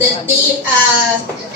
that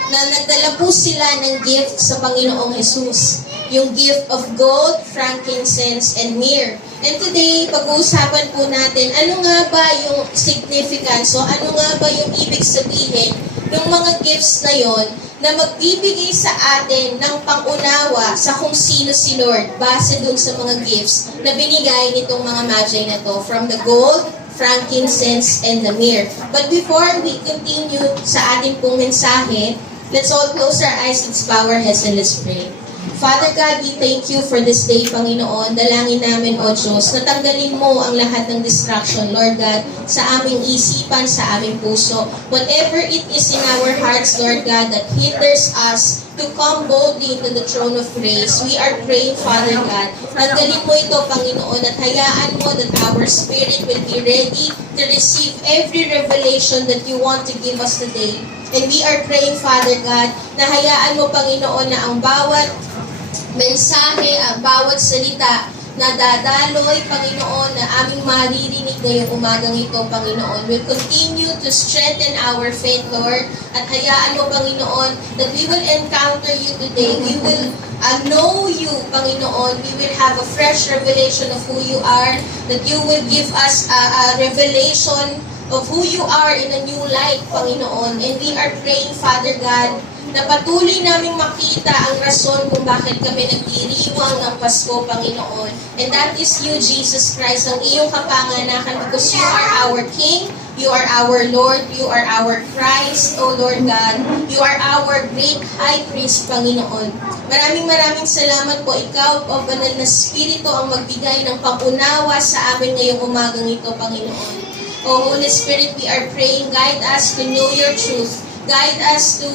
na nagdala po sila ng gift sa Panginoong Jesus. Yung gift of gold, frankincense, and myrrh. And today, pag-uusapan po natin, ano nga ba yung significance, so ano nga ba yung ibig sabihin ng mga gifts na yon na magbibigay sa atin ng pangunawa sa kung sino si Lord base dun sa mga gifts na binigay nitong mga magi na to from the gold, frankincense, and the myrrh. But before we continue sa ating pong mensahe, let's all close our eyes, let's bow our heads, and let's pray. Father God, we thank you for this day, Panginoon. Dalangin namin, O Diyos, na tanggalin mo ang lahat ng distraction, Lord God, sa aming isipan, sa aming puso. Whatever it is in our hearts, Lord God, that hinders us to come boldly into the throne of grace, we are praying, Father God, tanggalin mo ito, Panginoon, at hayaan mo that our spirit will be ready to receive every revelation that you want to give us today. And we are praying, Father God, na hayaan mo, Panginoon, na ang bawat mensahe, ang bawat salita na dadaloy, Panginoon, na aming maririnig ngayong umagang ito, Panginoon, will continue to strengthen our faith, Lord. At hayaan mo, Panginoon, that we will encounter you today. We will know you, Panginoon. We will have a fresh revelation of who you are, that you will give us a revelation of who you are in a new light, Panginoon. And we are praying, Father God, na patuloy naming makita ang rason kung bakit kami nagdiriwang ng Pasko, Panginoon. And that is you, Jesus Christ, ang iyong kapanganakan, because you are our King, you are our Lord, you are our Christ, O Lord God. You are our great High Priest, Panginoon. Maraming salamat po. Ikaw, O Banal na Espiritu, ang magbigay ng pangunawa sa amin ngayong umagang ito, Panginoon. O Holy Spirit, we are praying, guide us to know your truth. Guide us to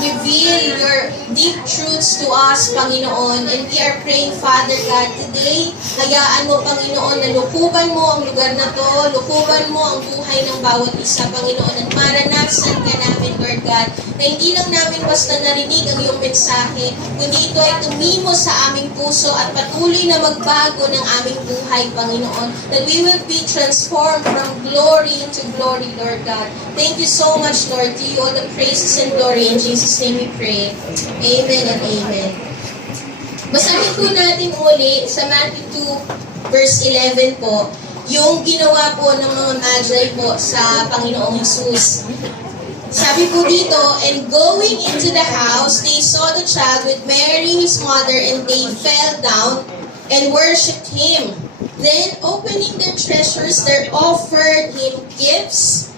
reveal your deep truths to us, Panginoon. And we are praying, Father God, today, hayaan mo, Panginoon, na lukuban mo ang lugar na to, lukuban mo ang buhay ng bawat isa, Panginoon, at maranasan ka namin, Lord God, na hindi lang namin basta narinig ang iyong mensahe, kundi ito ay tumimo sa aming puso at patuloy na magbago ng aming buhay, Panginoon, that we will be transformed from glory to glory, Lord God. Thank you so much, Lord. To you all the praises and glory. In Jesus' name we pray. Amen and amen. Basahin po natin uli sa Matthew 2, verse 11 po, yung ginawa po ng mga magi po sa Panginoong Jesus. Sabi po dito, and going into the house, they saw the child with Mary, his mother, and they fell down and worshipped him. Then, opening their treasures, they offered him gifts,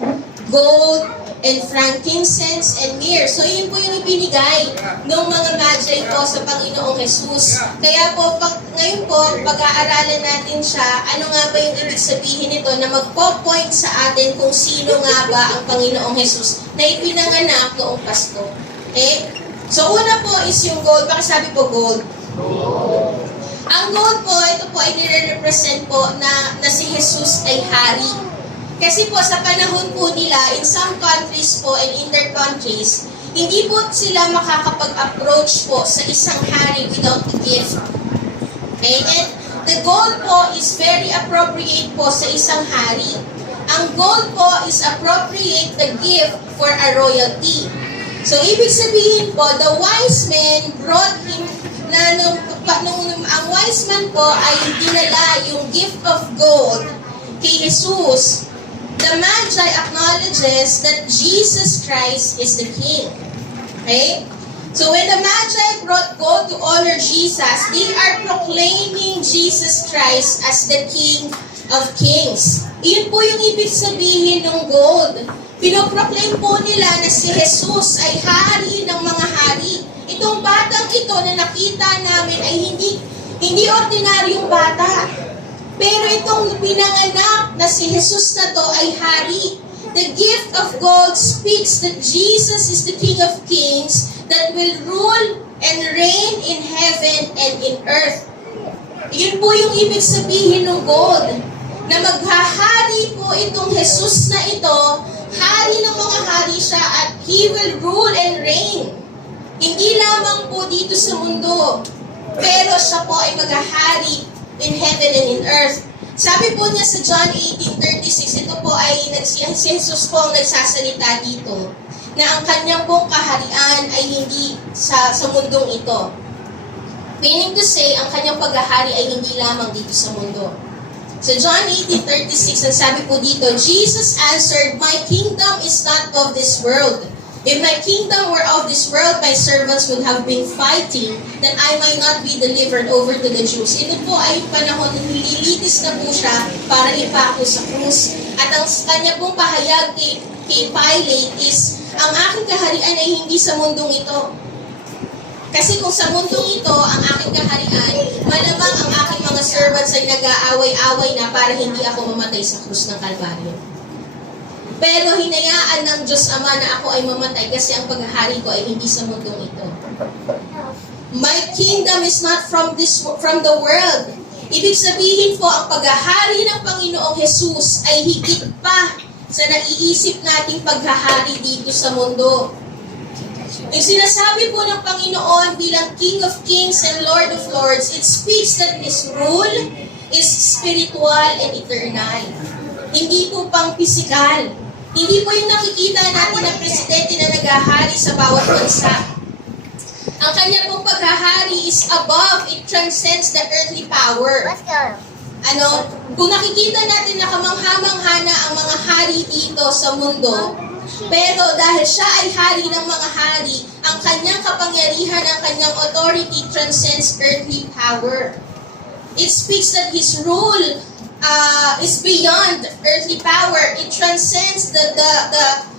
gold, and frankincense and myrrh. So, yun po yung ibinigay ng mga magi po sa Panginoong Jesus. Kaya po, ngayon po, pag-aaralan natin siya, ano nga ba yung ibig sabihin nito na magpo-point sa atin kung sino nga ba ang Panginoong Jesus na ipinanganak noong Pasko. Okay? So, una po is yung gold. Pakisabi po gold. Ang gold po, ito po ay nire-represent po na si Jesus ay hari. Kasi po sa panahon po nila, in some countries po and in their countries, hindi po sila makakapag-approach po sa isang hari without a gift. Okay? And the gold po is very appropriate po sa isang hari. Ang gold po is appropriate the gift for a royalty. So, ibig sabihin po, the wise men brought him na ang wise man po ay dinala yung gift of gold kay Jesus. The Magi acknowledges that Jesus Christ is the King. Okay? So when the Magi brought gold to honor Jesus, they are proclaiming Jesus Christ as the King of Kings. Iyon po yung ibig sabihin ng gold. Pinoproclaim po nila na si Jesus ay hari ng mga hari. Itong batang ito na nakita namin ay hindi ordinaryong bata. Pero itong pinanganak na si Jesus na to ay hari. The gift of gold speaks that Jesus is the King of Kings that will rule and reign in heaven and in earth. Yun po yung ibig sabihin ng gold. Na maghahari po itong Jesus na ito, hari ng mga hari siya at He will rule and reign. Hindi lamang po dito sa mundo, pero siya po ay maghahari in heaven and in earth. Sabi po niya sa John 18:36, ito po ay si Jesus po ang nagsasalita dito. na ang kanyang pong kaharian ay hindi sa mundong ito. Meaning to say, ang kanyang paghahari ay hindi lamang dito sa mundo. So John 18:36, ang sabi po dito, Jesus answered, "My kingdom is not of this world. If my kingdom were of this world, my servants would have been fighting that I might not be delivered over to the Jews." Ito po ay yung panahon na nililitis na po siya para ipako sa krus. At ang kanya pong pahayag kay Pilate is, ang aking kaharian ay hindi sa mundong ito. Kasi kung sa mundong ito, ang aking kaharian, malamang ang aking mga servants ay nag-aaway-away na para hindi ako mamatay sa krus ng Kalbaryo. Pero hinayaan ng Diyos Ama na ako ay mamatay kasi ang paghahari ko ay hindi sa mundong ito. My kingdom is not from the world. Ibig sabihin po, ang paghahari ng Panginoong Jesus ay higit pa sa naiisip nating paghahari dito sa mundo. Yung sinasabi po ng Panginoon bilang King of Kings and Lord of Lords, it speaks that His rule is spiritual and eternal. Hindi po pang pisikal. Hindi po yung nakikita natin na presidente na naghahari sa bawat bansa. Ang kanya pong paghahari is above, it transcends the earthly power. Kung nakikita natin na kamangha-mangha na ang mga hari dito sa mundo, pero dahil siya ay hari ng mga hari, ang kanyang kapangyarihan, ang kanyang authority transcends earthly power. It speaks that His rule is beyond earthly power. It transcends the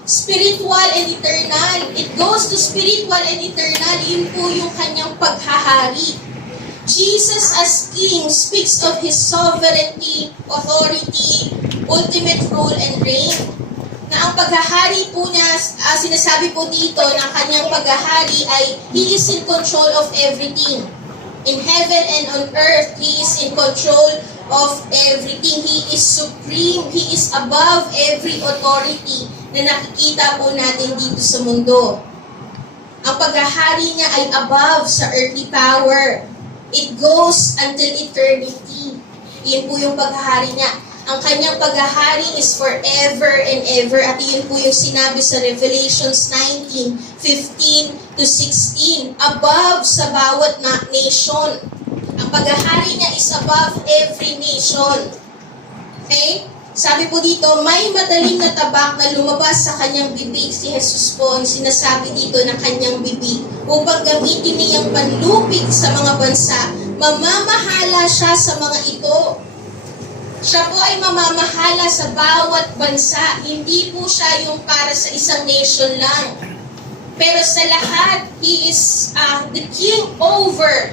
spiritual and eternal. It goes to spiritual and eternal. Yun po yung kanyang paghahari. Jesus as King speaks of His sovereignty, authority, ultimate rule, and reign. Na ang paghahari po niya, sinasabi po dito na kanyang paghahari ay He is in control of everything. In heaven and on earth, He is in control of everything. He is supreme. He is above every authority na nakikita po natin dito sa mundo. Ang paghahari niya ay above sa earthly power. It goes until eternity. Iyon po yung paghahari niya. Ang kanyang paghahari is forever and ever. At iyon po yung sinabi sa Revelations 19:15-16. Above sa bawat nation. Ang paghahari niya is above every nation. Okay? Sabi po dito, may matalim na tabak na lumabas sa kanyang bibig. Si Jesus po ang sinasabi dito ng kanyang bibig upang gamitin niyang panlupig sa mga bansa. Mamamahala siya sa mga ito. Siya po ay mamamahala sa bawat bansa. Hindi po siya yung para sa isang nation lang. Pero sa lahat, He is the King over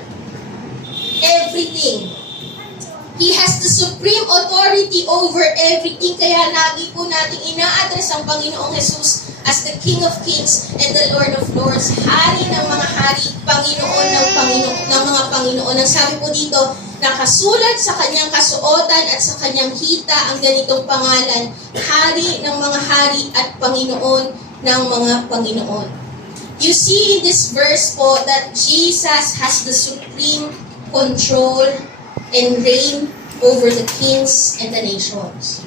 everything. He has the supreme authority over everything. Kaya lagi po natin ina-address ang Panginoong Jesus as the King of Kings and the Lord of Lords. Hari ng mga hari, Panginoon ng mga Panginoon. Ang sabi po dito, nakasulat sa kanyang kasuotan at sa kanyang hita ang ganitong pangalan, Hari ng mga hari at Panginoon ng mga Panginoon. You see in this verse po that Jesus has the supreme control and reign over the kings and the nations.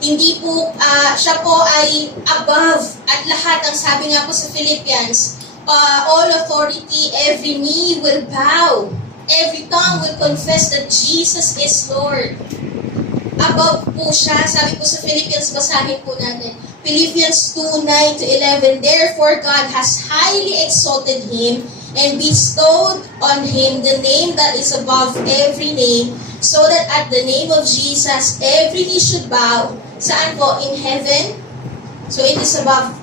Hindi po, siya po ay above at lahat, ang sabi nga po sa Philippians, all authority, every knee will bow, every tongue will confess that Jesus is Lord. Above po siya, sabi po sa Philippians, basahin po natin, Philippians 2:9-11, therefore God has highly exalted Him and bestowed on Him the name that is above every name, so that at the name of Jesus, every knee should bow. Saan po? In heaven. So it is above,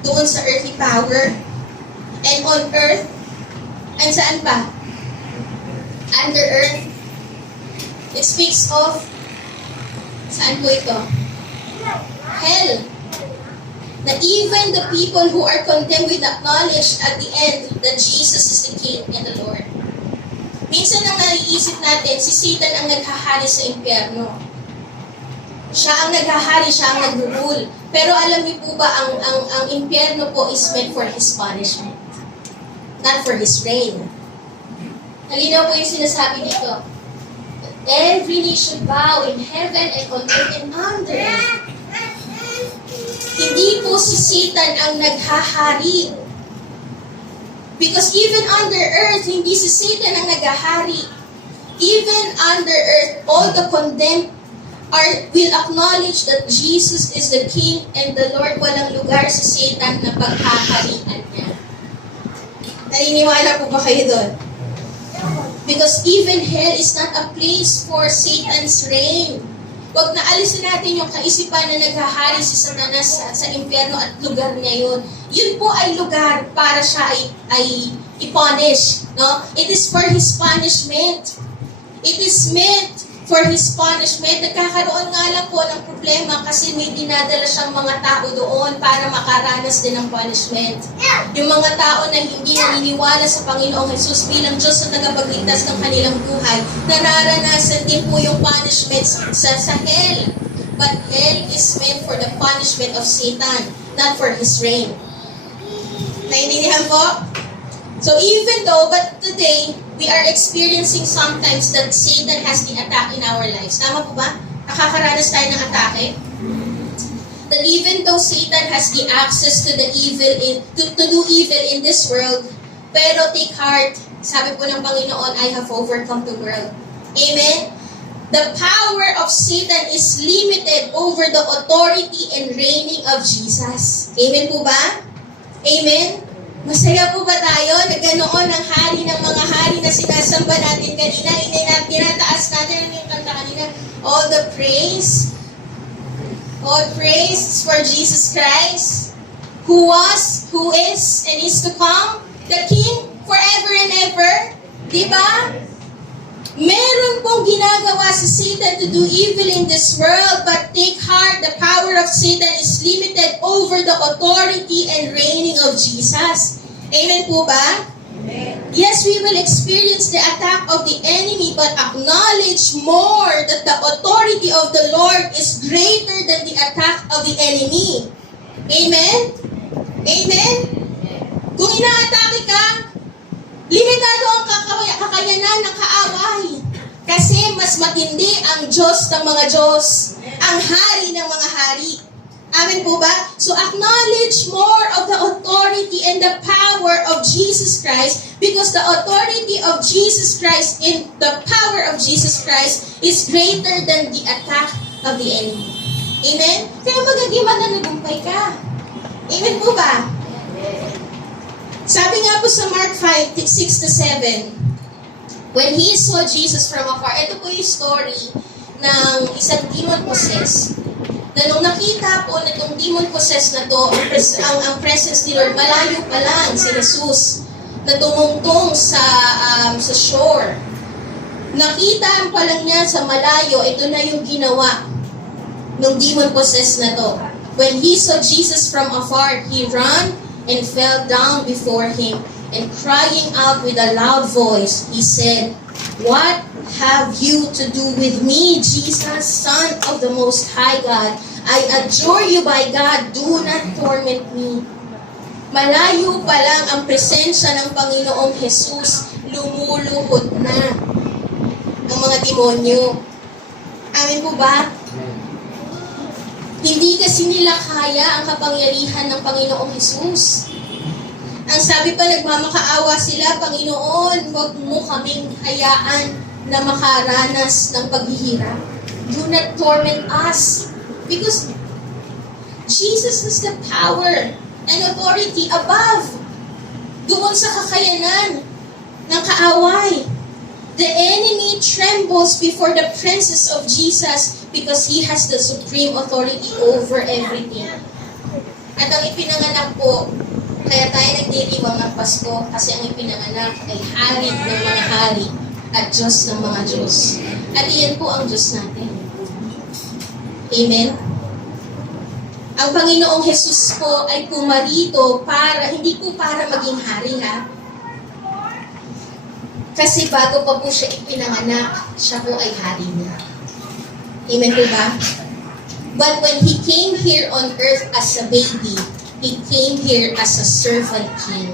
doon sa earthly power. And on earth. And saan pa? Under earth. It speaks of, saan po ito? Hell. Na even the people who are condemned will acknowledge at the end that Jesus is the King and the Lord. Minsan ang naiisip natin, si Satan ang naghahari sa impyerno. Siya ang naghahari, siya ang nag-rule. Pero alam niyo po ba, ang impyerno po is meant for His punishment. Not for His reign. Halinaw po yung sinasabi dito. Every knee should bow in heaven and on earth and under earth. po si Satan ang naghahari. Because even under earth, hindi si Satan ang naghahari. Even under earth, all the condemned will acknowledge that Jesus is the King and the Lord. Walang lugar sa Satan na paghaharian niya. Naniniwala po ba kayo doon? Because even hell is not a place for Satan's reign. Huwag na alisin natin yung kaisipan na naghahari si Satanas sa impyerno at lugar niya yun. Yun po ay lugar para siya ay i-punish. No? It is for his punishment. It is meant for his punishment. Nagkakaroon nga lang po ng problema kasi may dinadala siyang mga tao doon para makaranas din ng punishment. Yung mga tao na hindi naniniwala sa Panginoong Jesus bilang Diyos na tagapagligtas ng kanilang buhay, nararanasan din po yung punishment sa hell. But hell is meant for the punishment of Satan, not for his reign. Naintindihan po? So even though, but today, we are experiencing sometimes that Satan has the attack in our lives. Tama po ba? Nakakaranas tayo ng atake? That even though Satan has the access to the evil, to do evil in this world, pero take heart, sabi po ng Panginoon, I have overcome the world. Amen? The power of Satan is limited over the authority and reigning of Jesus. Amen po ba? Amen? Masaya po ba tayo na ganoon ang hari ng mga hari na sinasamba natin kanina, tinataas natin yung kanta kanina, all the praise, all praise for Jesus Christ, who was, who is, and is to come, the King forever and ever. Diba? Meron pong ginagawa sa Satan to do evil in this world, but take heart, the power of Satan is limited over the authority and reigning of Jesus. Amen po ba? Amen. Yes, we will experience the attack of the enemy, but acknowledge more that the authority of the Lord is greater than the attack of the enemy. Amen? Amen? Kung inaatake ka, limitado ang kakayanan ng kaaway. Kasi mas matindi ang Diyos ng mga Diyos, ang hari ng mga hari. Amen po ba? So acknowledge more of the authority and the power of Jesus Christ, because the authority of Jesus Christ and the power of Jesus Christ is greater than the attack of the enemy. Amen? Kaya magiging mananagumpay ka. Amen po ba? Sabi nga po sa Mark 5:6-7, when he saw Jesus from afar, ito po yung story ng isang demon-possessed, na nung nakita po na itong demon-possessed na to, ang presence ni Lord, malayo pa lang si Jesus, na tumungtong sa shore. Nakita pa lang niya sa malayo, ito na yung ginawa ng demon-possessed na to. When he saw Jesus from afar, he ran and fell down before him, and crying out with a loud voice, he said, "What have you to do with me, Jesus, Son of the Most High God? I adjure you by God, do not torment me." Malayo pa lang ang presensya ng Panginoong Jesus, lumuluhod na ang mga demonyo. Amen po ba? Hindi kasi nila kaya ang kapangyarihan ng Panginoong Jesus. Ang sabi pa, nagmamakaawa sila, Panginoon, huwag mo kaming hayaan na makaranas ng paghihirap. Do not torment us. Because Jesus has the power and authority above, doon sa kakayanan ng kaaway. The enemy trembles before the presence of Jesus because He has the supreme authority over everything. At ang ipinanganak po, kaya tayo nagdiriwang ng Pasko, kasi ang ipinanganak ay hari ng mga hari at Diyos ng mga Diyos. At iyan po ang Diyos natin. Amen? Ang Panginoong Jesus po ay pumarito para, hindi po para maging hari, ha? Kasi bago pa po siya ipinanganak, siya po ay hari na. Amen po ba? But when He came here on earth as a baby, He came here as a servant king.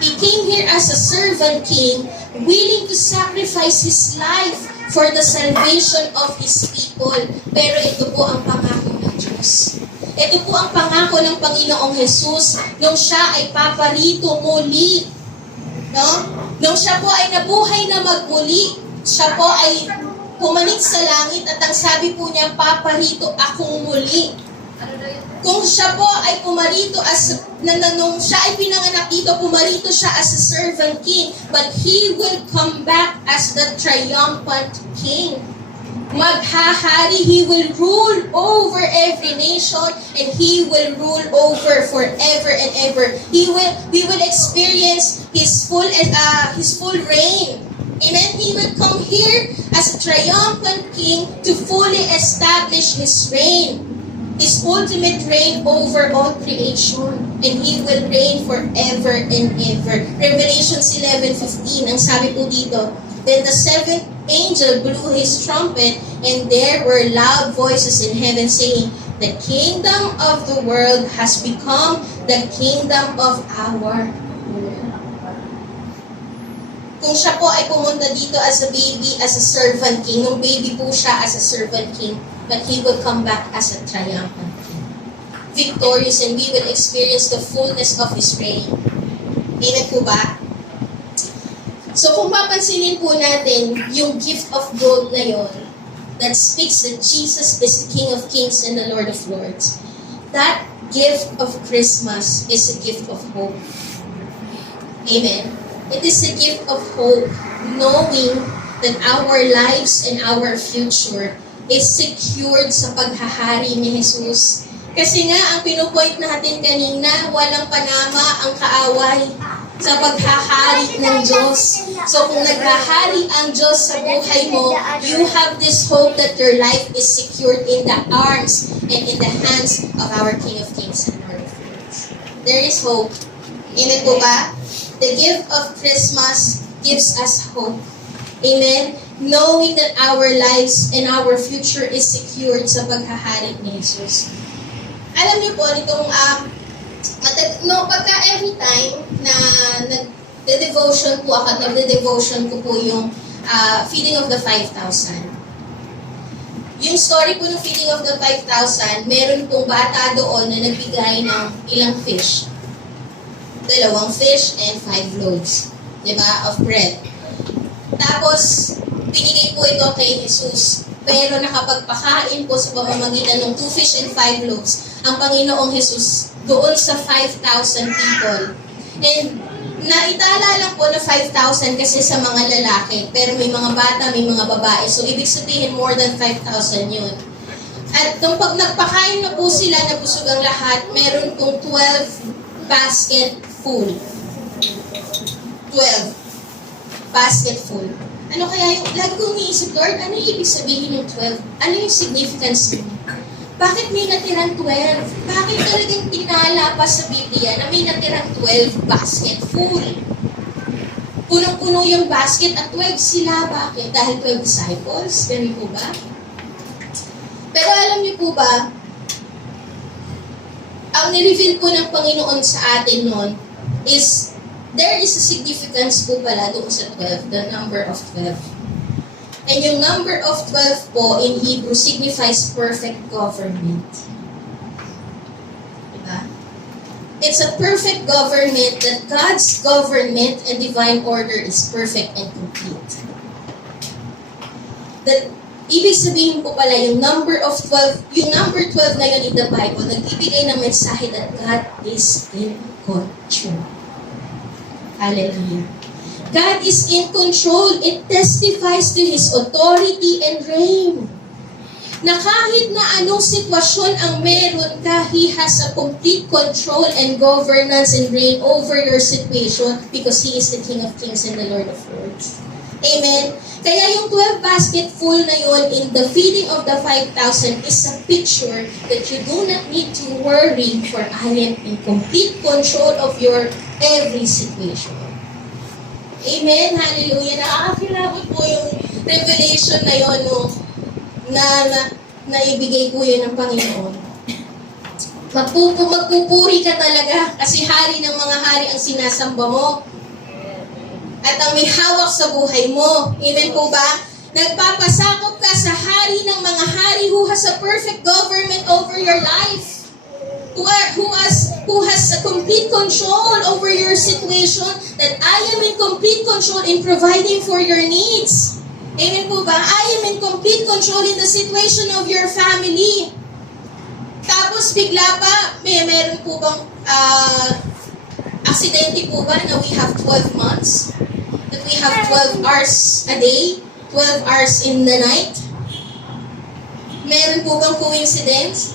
He came here as a servant king, willing to sacrifice His life for the salvation of His people. Pero ito po ang pangako ng Diyos. Ito po ang pangako ng Panginoong Jesus nung siya ay paparito muli. No? Nung siya po ay nabuhay na magmuli, siya po ay pumanik sa langit at ang sabi po niya, paparito akong muli. Kung siya po ay pumarito nung siya ay pinanganak dito, pumarito siya as a servant king, but he will come back as the triumphant king. Maghahari, he will rule over every nation and he will rule over forever and ever. We will experience his full reign. Amen. He will come here as a triumphant king to fully establish his reign. His ultimate reign over all creation. And he will reign forever and ever. Revelations 11:15, ang sabi po dito, then the seventh angel blew his trumpet, and there were loud voices in heaven saying, the kingdom of the world has become the kingdom of our Lord. Kung siya po ay pumunta dito as a baby, as a servant king, nung baby po siya as a servant king, but he will come back as a triumphant king. Victorious, and we will experience the fullness of his reign. Amen po ba? So kung papansinin po natin yung gift of gold na yon that speaks that Jesus is the King of Kings and the Lord of Lords, that gift of Christmas is a gift of hope. Amen. It is a gift of hope, knowing that our lives and our future is secured sa paghahari ni Jesus. Kasi nga, ang pinupoint natin kanina, walang panama ang kaaway sa paghahari ng Diyos. So kung naghahari ang Diyos sa buhay mo, you have this hope that your life is secured in the arms and in the hands of our King of Kings and Lord of Lords. There is hope. Amen po ba? The gift of Christmas gives us hope. Amen? Knowing that our lives and our future is secured sa paghahari ni Jesus. Alam niyo po, itong pagka every time na nagde-devotion po ako, nagde-devotion ko po yung feeding of the 5,000. Yung story po ng feeding of the 5,000, meron pong bata doon na nagbigay ng ilang fish. 2 fish and 5 loaves, diba, of bread. Tapos, binigay po ito kay Jesus. Pero nakapagpakain po sa pamamagitan ng 2 fish and 5 loaves ang Panginoong Jesus doon sa 5,000 people. And naitala lang po na 5,000 kasi sa mga lalaki, pero may mga bata, may mga babae. So, ibig sabihin, more than 5,000 yun. At nung pag nagpakain na po sila, nabusog ang lahat, meron pong 12 basket full. 12 basket full. Ano kaya yung, lagi kong iniisip, Lord, ano yung ibig sabihin ng 12? Ano yung significance mo? Bakit may natirang 12? Bakit talagang tinala pa sa Biblia na may natirang 12 basket full? Punong-puno yung basket at 12 sila. Bakit? Dahil 12 disciples? Ganun po ba? Pero alam niyo po ba, ang nireveal po ng Panginoon sa atin noon is, there is a significance po pala doon sa 12, the number of 12. And yung number of 12 po in Hebrew signifies perfect government. Diba? It's a perfect government, that God's government and divine order is perfect and complete. That ibig sabihin po pala yung number of 12, yung number 12 na yun in the Bible, nagbibigay ng mensahe that God is in control. Hallelujah. God is in control. It testifies to His authority and reign. Na kahit na anong sitwasyon ang meron ka, He has a complete control and governance and reign over your situation because He is the King of Kings and the Lord of Lords. Amen? Kaya yung 12 basket full na yun in the feeding of the 5,000 is a picture that you do not need to worry, for I am in complete control of your every situation. Amen? Hallelujah. Nakakakilabot po yung revelation na yun, no? na ibigay po yun ng Panginoon. Magpupuri ka talaga kasi hari ng mga hari ang sinasamba mo. At ang may hawak sa buhay mo. Amen po ba? Nagpapasakop ka sa hari ng mga hari who has a perfect government over your life. who has a complete control over your situation, that I am in complete control in providing for your needs. Amen po ba? I am in complete control in the situation of your family. Tapos bigla pa, meron po bang aksidente po ba na we have 12 months? That we have 12 hours a day? 12 hours in the night? Meron po bang coincidence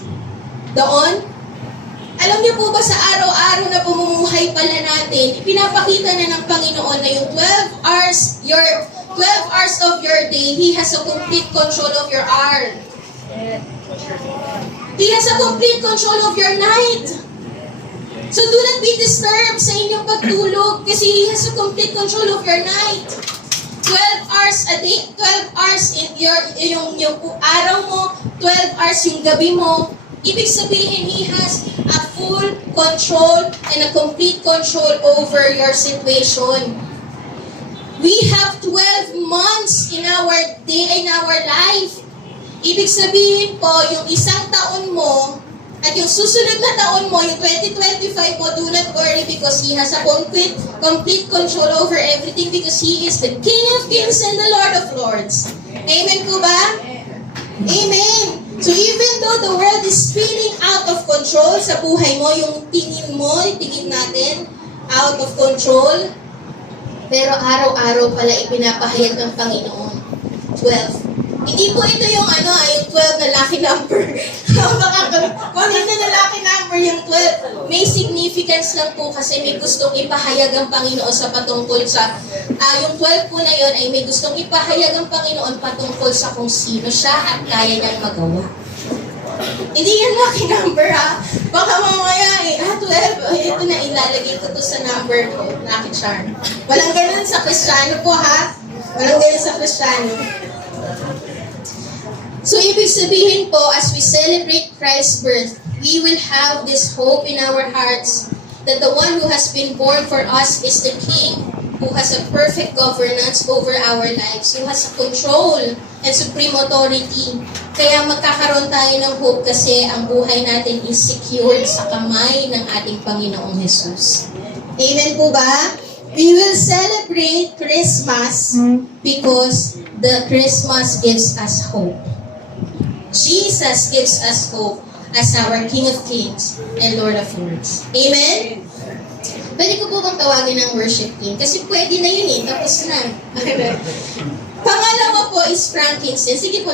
doon? Alam niyo po ba sa araw-araw na pumumuhay pala natin, ipinapakita na ng Panginoon na yung 12 hours of your day, He has a complete control of your hour. He has a complete control of your night. So do not be disturbed sa inyong pagtulog kasi He has a complete control of your night. 12 hours a day, 12 hours in yung araw mo, 12 hours yung gabi mo. Ibig sabihin, He has a full control and a complete control over your situation. We have 12 months in our day, in our life. Ibig sabihin po, yung isang taon mo, at yung susunod na taon mo, yung 2025 mo, do not worry because He has a complete control over everything because He is the King of Kings and the Lord of Lords. Amen po ba? Amen! So even though the world is spinning out of control sa buhay mo, yung tingin natin, out of control, pero araw-araw pala ipinapahayag ng Panginoon. 12. Hindi po ito yung yung 12 na lucky number. Kung hindi na lucky number yung 12, may significance lang po kasi may gustong ipahayag ang Panginoon sa patungkol sa, yung 12 po na yun ay may gustong ipahayag ang Panginoon patungkol sa kung sino siya at kaya niyang magawa. Hindi yan lucky number ha. Baka mamaya 12, ito na ilalagay ko to sa number ko, lucky charm. Walang ganun sa Kristiyano po ha. Walang ganun sa Kristiyano. So, ibig sabihin po, as we celebrate Christ's birth, we will have this hope in our hearts that the one who has been born for us is the King, who has a perfect governance over our lives, who has a control and supreme authority. Kaya magkakaroon tayo ng hope kasi ang buhay natin is secured sa kamay ng ating Panginoong Jesus. Amen po ba? We will celebrate Christmas because the Christmas gives us hope. Jesus gives us hope as our King of Kings and Lord of Lords. Amen? Pwede ko po bang tawagin ng worship team? Kasi pwede na yun tapos na. Pangalawa po is frankincense. Sige po.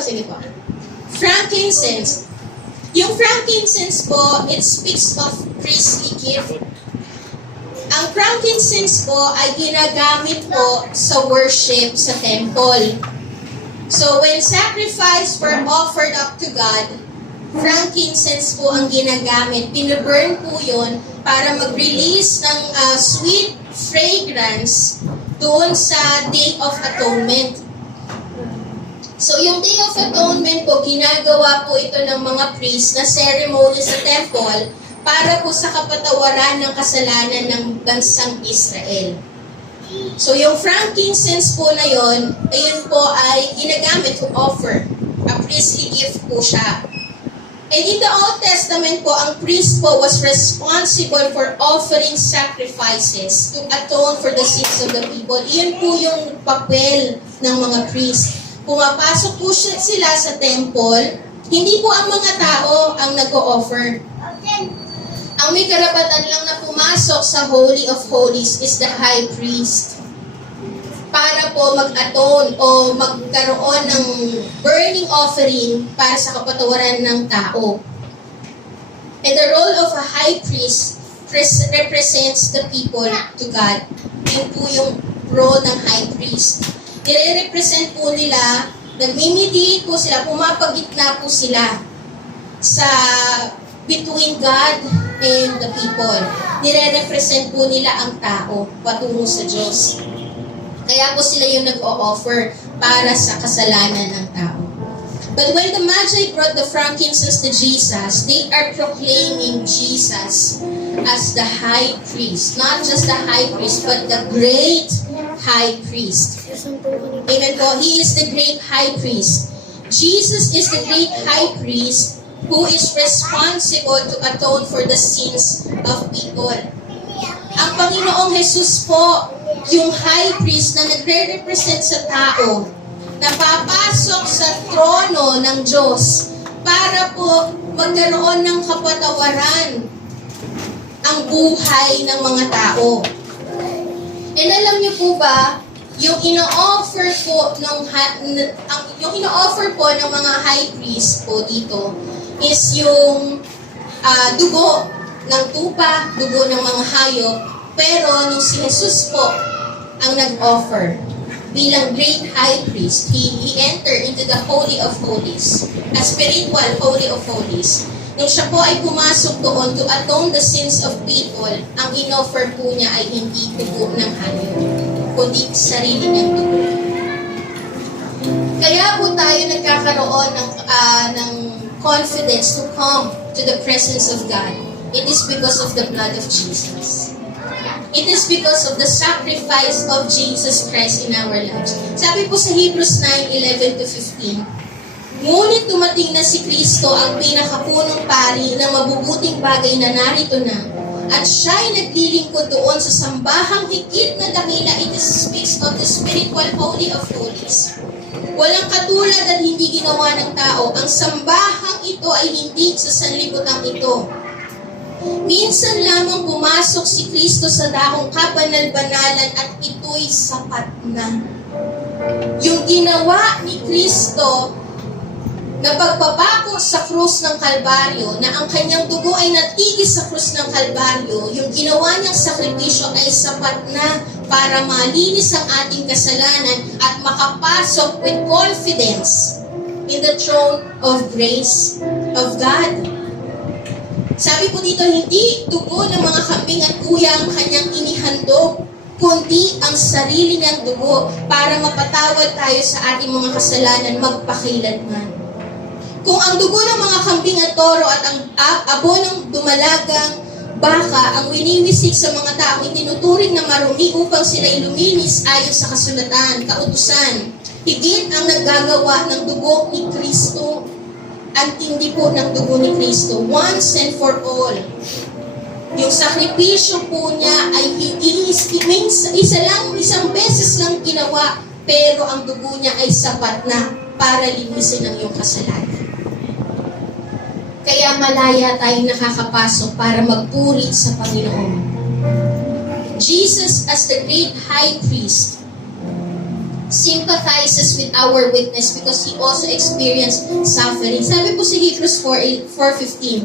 Frankincense. Yung frankincense po, it speaks of priestly gift. Ang frankincense po ay ginagamit po sa worship sa temple. So, when sacrifice were offered up to God, frankincense po ang ginagamit. Pinaburn po yun para mag-release ng sweet fragrance doon sa Day of Atonement. So, yung Day of Atonement po, ginagawa po ito ng mga priest na ceremony sa temple para po sa kapatawaran ng kasalanan ng bansang Israel. So, yung frankincense po na yon, ayun po ay ginagamit to offer. A priestly gift po siya. And in the Old Testament po, ang priest po was responsible for offering sacrifices to atone for the sins of the people. Iyon po yung papel ng mga priest. Pumapasok po sila sa temple, hindi po ang mga tao ang nag-o-offer. Ang may karapatan lang na pumasok sa Holy of Holies is the High Priest para po mag-atone o magkaroon ng burning offering para sa kapatawaran ng tao. And the role of a High Priest represents the people to God. Yun po yung role ng High Priest. I-represent po nila, nag-mediate po sila, pumapagitna po sila sa between God and the people. Nire-represent po nila ang tao patungo sa Diyos. Kaya po sila yung nag-o-offer para sa kasalanan ng tao. But when the Magi brought the frankincense to Jesus, they are proclaiming Jesus as the high priest. Not just the high priest, but the great high priest. Amen po. He is the great high priest. Jesus is the great high priest who is responsible to atone for the sins of people. Ang Panginoong Jesus po, yung high priest na nagre-represent sa tao, na papasok sa trono ng Diyos para po magkaroon ng kapatawaran ang buhay ng mga tao. And alam niyo po ba, yung ino-offer po ng mga high priest po dito is yung dugo ng tupa, dugo ng mga hayop, pero nung si Jesus po ang nag-offer bilang great high priest, he entered into the Holy of Holies, a spiritual Holy of Holies. Nung siya po ay pumasok doon to atone the sins of people, ang in-offer po niya ay hindi dugo ng hayop, kundi sarili niyang dugo. Kaya po tayo nagkakaroon ng confidence to come to the presence of God. It is because of the blood of Jesus. It is because of the sacrifice of Jesus Christ in our lives. Sabi po sa Hebrews 9:11-15, ngunit dumating na si Kristo ang pinakapunong pari ng mabubuting bagay na narito na, at siya'y naglilingkod doon sa sambahang higit na dakila. It speaks of the spiritual Holy of Holies. Walang katulad at hindi ginawa ng tao. Ang sambahang ito ay hindi sa sanlibutan ito. Minsan lamang pumasok si Kristo sa dakong kabanal-banalan at ito'y sapat na. Yung ginawa ni Kristo na pagbabako sa krus ng Kalbaryo, na ang kanyang dugo ay natigis sa krus ng Kalbaryo, yung ginawa niyang sakripisyo ay sapat na para malinis ang ating kasalanan at makapasok with confidence in the throne of grace of God. Sabi po dito, hindi dugo ng mga kambing at kuya ang kanyang inihandog, kundi ang sarili niyang dugo para mapatawad tayo sa ating mga kasalanan magpakailanman. Kung ang dugo ng mga kambing at toro at ang abo ng dumalagang baka ang winiwisik sa mga tao ay tinuturing na marumi upang sila'y luminis ayon sa kasulatan, kautusan, higit ang naggagawa ng dugo ni Kristo. Ang tindi po ng dugo ni Kristo, once and for all. Yung sakripisyo po niya ay isang beses lang ginawa, pero ang dugo niya ay sapat na para linisin ang iyong kasalanan. Kaya malaya tayong nakakapasok para magpuri sa Panginoon. Jesus as the great high priest sympathizes with our weakness because He also experienced suffering. Sabi po sa Hebrews 4:15,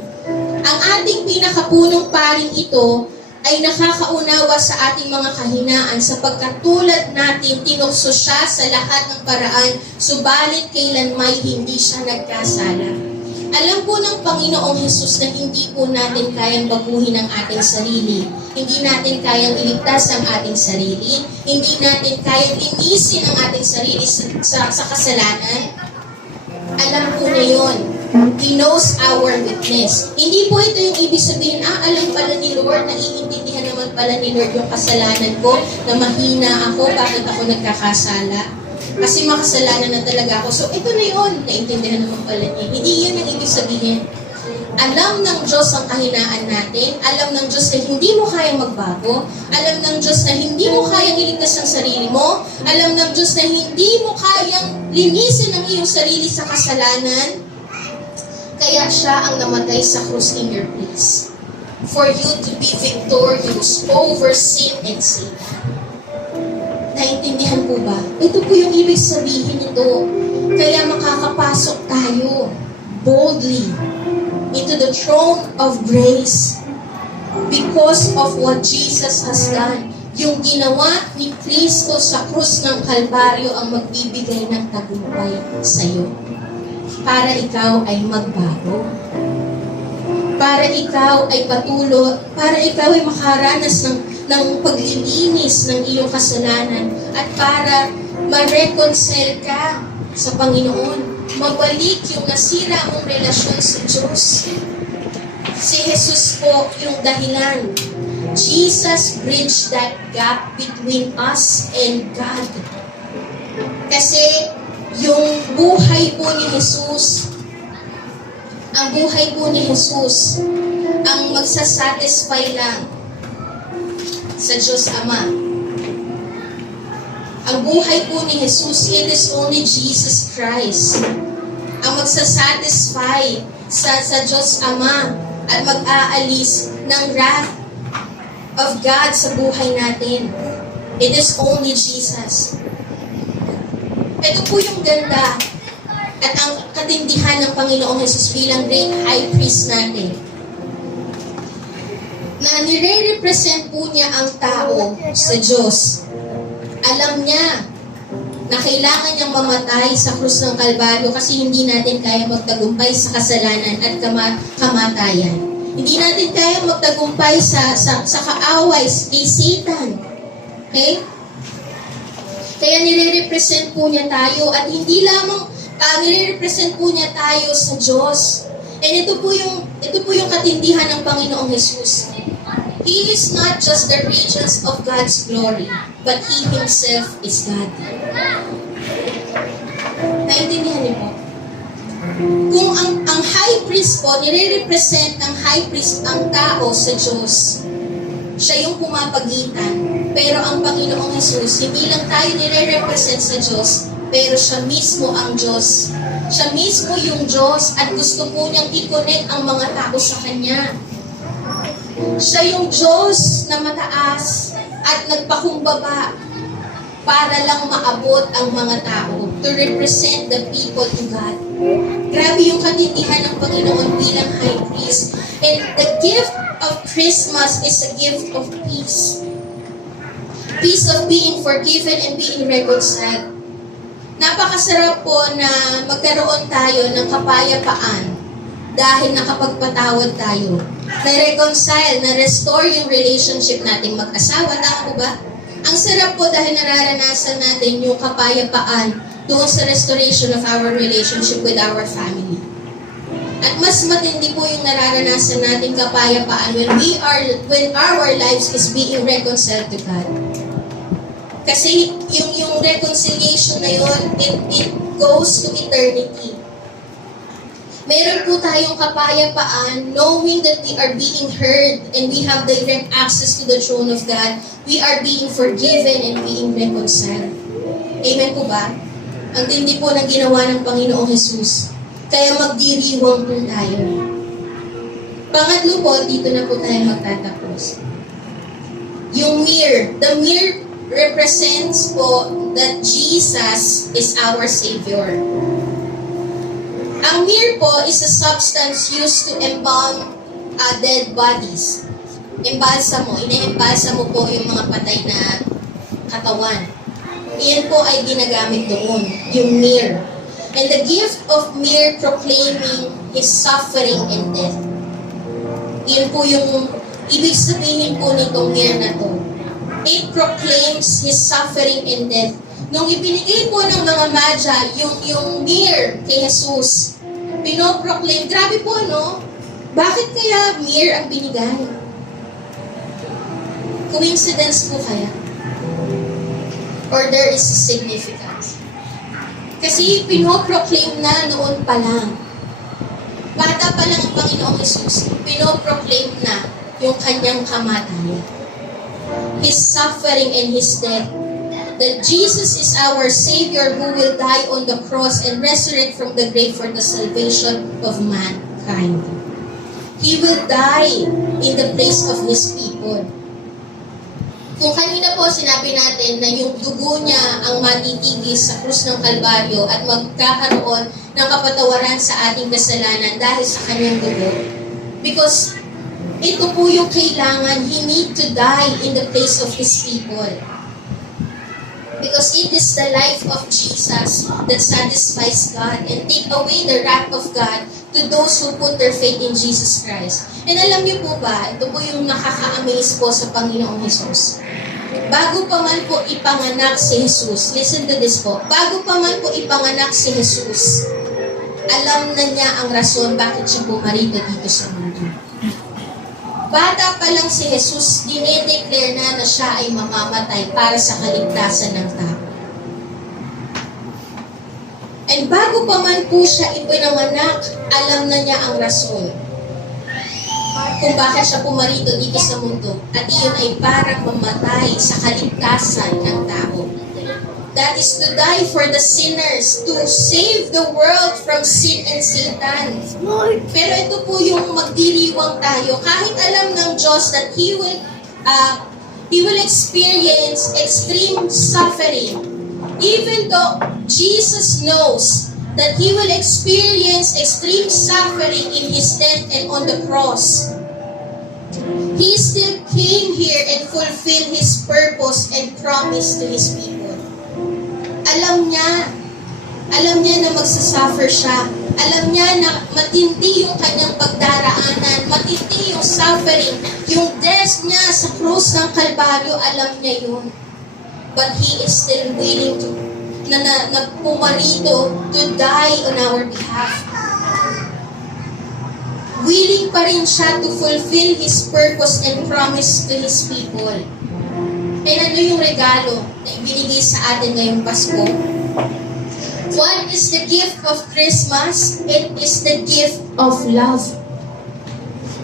ang ating pinakapunong paring ito ay nakakaunawa sa ating mga kahinaan sapagkat tulad natin tinukso siya sa lahat ng paraan, subalit kailanmay hindi siya nagkasala. Alam po ng Panginoong Jesus na hindi po natin kayang baguhin ang ating sarili. Hindi natin kayang iligtas ang ating sarili. Hindi natin kayang linisin ang ating sarili sa kasalanan. Alam po na yun. He knows our weakness. Hindi po ito yung ibig sabihin, alam pala ni Lord, naiintindihan naman pala ni Lord yung kasalanan ko, na mahina ako, bakit ako nagkakasala. Kasi makasalanan na talaga ako. So, ito na yun. Naintindihan naman pala niya. Hindi yun ang ibig sabihin. Alam ng Diyos ang kahinaan natin. Alam ng Diyos na hindi mo kayang magbago. Alam ng Diyos na hindi mo kayang iligtas ang sarili mo. Alam ng Diyos na hindi mo kayang linisin ang iyong sarili sa kasalanan. Kaya siya ang namatay sa krus in your place. For you to be victorious over sin and Satan. Naintindihan po ba? Ito po yung ibig sabihin nito. Kaya makakapasok tayo boldly into the throne of grace because of what Jesus has done. Yung ginawa ni Kristo sa krus ng Kalbaryo ang magbibigay ng tagumpay sa iyo. Para ikaw ay magbago. Para ikaw ay patuloy, para ikaw ay makaranas ng paglilinis ng iyong kasalanan at para ma-reconcile ka sa Panginoon. Mabalik yung nasira mong relasyon sa Diyos. Si Jesus po yung dahilan. Jesus bridged that gap between us and God. Kasi yung buhay po ni Jesus Ang buhay po ni Jesus ang magsasatisfy lang sa Diyos Ama. Ang buhay po ni Jesus, it is only Jesus Christ ang magsasatisfy sa Diyos Ama at mag-aalis ng wrath of God sa buhay natin. It is only Jesus. Ito po yung ganda at ang katindihan ng Panginoong Jesus bilang great high priest natin. Na nire-represent po niya ang tao sa Diyos. Alam niya na kailangan niyang mamatay sa krus ng Kalbaryo kasi hindi natin kaya magtagumpay sa kasalanan at kamatayan. Hindi natin kaya magtagumpay sa kaaway kay Satan. Okay? Kaya nire-represent po niya tayo at hindi lamang nire-represent po niya tayo sa Diyos. And ito po yung katindihan ng Panginoong Jesus. He is not just the radiance of God's glory, but He Himself is God. Naintindihan niyo po? Kung ang high priest po, nire-represent ng high priest ang tao sa Diyos. Siya yung pumapagitan. Pero ang Panginoong Jesus, hindi lang tayo nire-represent sa Diyos, pero siya mismo ang Diyos. Siya mismo yung Diyos at gusto po niyang i-connect ang mga tao sa Kanya. Siya yung Diyos na mataas at nagpakumbaba para lang maabot ang mga tao to represent the people to God. Grabe yung katindihan ng Panginoon bilang high priest. And the gift of Christmas is a gift of peace. Peace of being forgiven and being reconciled. Napakasarap po na magkaroon tayo ng kapayapaan dahil nakapagpatawad tayo. Na-reconcile, na-restore yung relationship nating mag-asawa. Tama po ba? Ang sarap po dahil nararanasan natin yung kapayapaan doon sa restoration of our relationship with our family. At mas matindi po yung nararanasan natin kapayapaan when our lives is being reconciled to God. Kasi yung reconciliation na yun, it goes to eternity. Meron po tayong kapayapaan knowing that we are being heard and we have direct access to the throne of God. We are being forgiven and being reconciled. Amen po ba? Ang tindi po ng ginawa ng Panginoong Jesus. Kaya magdiriwang po tayo. Pangatlo po, dito na po tayo magtatapos. Yung mirror. The mirror represents po that Jesus is our Savior. Ang myrrh po is a substance used to embalm dead bodies. Embalsamo. Ine-embalsamo po yung mga patay na katawan. Iyan po ay ginagamit doon, yung myrrh. And the gift of myrrh proclaiming His suffering and death. Iyan po yung ibig sabihin po nitong myrrh na to. It proclaims His suffering and death. Nung ibinigay po ng mga Magi yung myrrh kay Jesus, pinoproclaim, grabe po no? Bakit kaya myrrh ang binigay? Coincidence po kaya? Or there is a significance? Kasi pinoproclaim na noon pa lang. Bata pa lang ang Panginoong Jesus, pinoproclaim na yung kanyang kamatayan. His suffering and His death. That Jesus is our Savior who will die on the cross and resurrect from the grave for the salvation of mankind. He will die in the place of His people. Kung kanina po sinabi natin na yung dugo niya ang matitigis sa krus ng Kalbaryo at magkakaroon ng kapatawaran sa ating kasalanan dahil sa kanyang dugo. Because ito po yung kailangan, He need to die in the place of His people. Because it is the life of Jesus that satisfies God and take away the wrath of God to those who put their faith in Jesus Christ. And alam niyo po ba, ito po yung nakaka-amaze po sa Panginoong Jesus. Bago pa man po ipanganak si Jesus, listen to this po, bago pa man po ipanganak si Jesus, alam na niya ang rason bakit siya pumarito dito sa mundo. Bata pa lang si Jesus, dinedeclare na siya ay mamamatay para sa kaligtasan ng tao. And bago pa man po siya ipinanganak, alam na niya ang rason kung bakit siya pumarito dito sa mundo. At iyon ay para mamatay sa kaligtasan ng tao. That is to die for the sinners, to save the world from sin and Satan. Pero ito po yung magdiriwang tayo. Kahit alam ng Diyos that He will experience extreme suffering. Even though Jesus knows that He will experience extreme suffering in His death and on the cross, He still came here and fulfilled His purpose and promise to His people. Alam niya na magsasuffer siya. Alam niya na matindi yung kanyang pagdaraanan, matindi yung suffering, yung death niya sa krus ng Kalbaryo, alam niya yun. But He is still willing to na pumarito to die on our behalf. Willing pa rin siya to fulfill His purpose and promise to His people. And ano yung regalo na ibinigay sa atin ngayong Pasko? One is the gift of Christmas. It is the gift of love.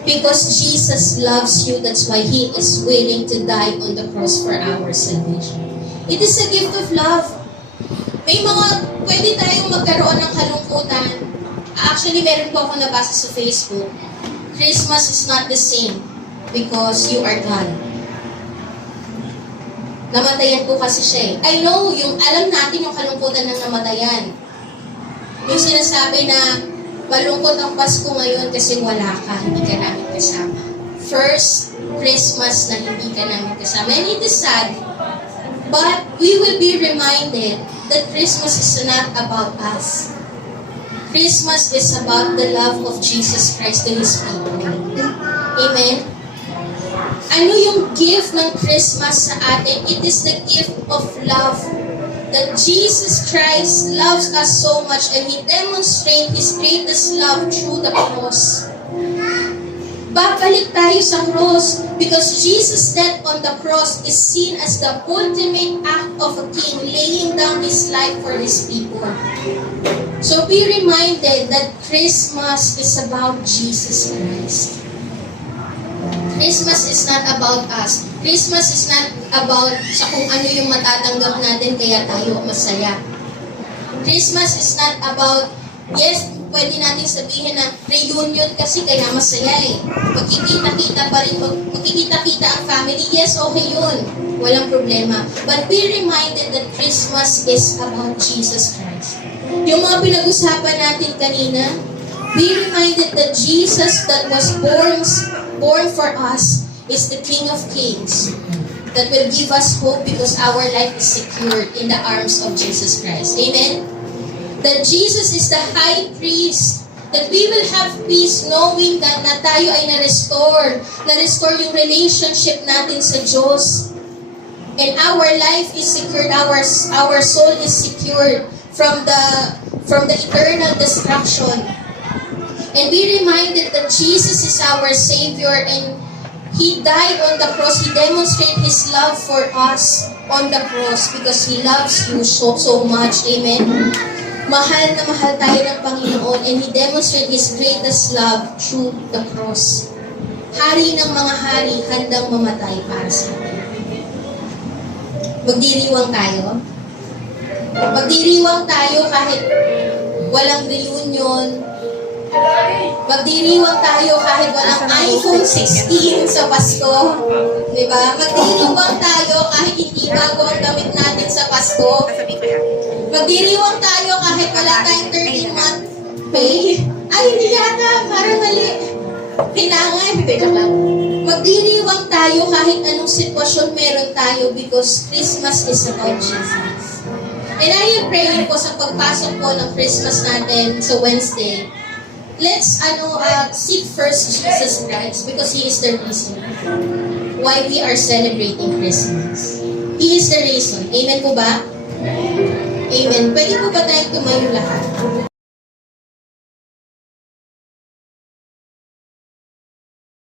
Because Jesus loves you, that's why He is willing to die on the cross for our salvation. It is a gift of love. May pwede tayong magkaroon ng kalungkutan. Actually, meron po ako nabasa sa Facebook. Christmas is not the same because you are gone. Namatayan po kasi siya eh. I know, alam natin yung kalungkutan ng namatayan. Yung sinasabi na malungkot ang Pasko ngayon kasi wala ka, hindi ka namin kasama. First Christmas na hindi ka namin kasama. And it is sad, but we will be reminded that Christmas is not about us. Christmas is about the love of Jesus Christ to His people. Amen? Ano yung gift ng Christmas sa atin? It is the gift of love. That Jesus Christ loves us so much and He demonstrates His greatest love through the cross. Babalik tayo sa cross because Jesus' death on the cross is seen as the ultimate act of a king laying down His life for His people. So be reminded that Christmas is about Jesus Christ. Christmas is not about us. Christmas is not about sa kung ano yung matatanggap natin kaya tayo masaya. Christmas is not about, yes, pwede natin sabihin na reunion kasi kaya masaya eh. Magkikita-kita pa rin, magkikita-kita ang family, yes, okay yun. Walang problema. But be reminded that Christmas is about Jesus Christ. Yung mga pinag-usapan natin kanina, be reminded that Jesus that was born for us is the King of Kings that will give us hope because our life is secured in the arms of Jesus Christ. Amen? That Jesus is the high priest, that we will have peace knowing that na tayo ay na-restore yung relationship natin sa Diyos. And our life is secured, our soul is secured from the eternal destruction. And be reminded that Jesus is our Savior and He died on the cross. He demonstrated His love for us on the cross because He loves you so much. Amen? Mahal na mahal tayo ng Panginoon and He demonstrated His greatest love through the cross. Hari ng mga hari, handang mamatay para sa atin. Magdiriwang tayo. Magdiriwang tayo kahit walang reunion. Magdiriwang tayo kahit walang iPhone 16 sa Pasko. Diba? Magdiriwang tayo kahit hindi bago ang damit natin sa Pasko. Magdiriwang tayo kahit wala tayong 13-month pay. Ay, hindi yata. Parang mali. Kailangan. Joke lang. Magdiriwang tayo kahit anong sitwasyon meron tayo because Christmas is about Jesus. And I am praying po sa pagpasok po ng Christmas natin sa Wednesday. Let's seek first Jesus Christ because He is the reason why we are celebrating Christmas. He is the reason. Amen po ba? Amen. Pwede po ba tayong tumayo lahat?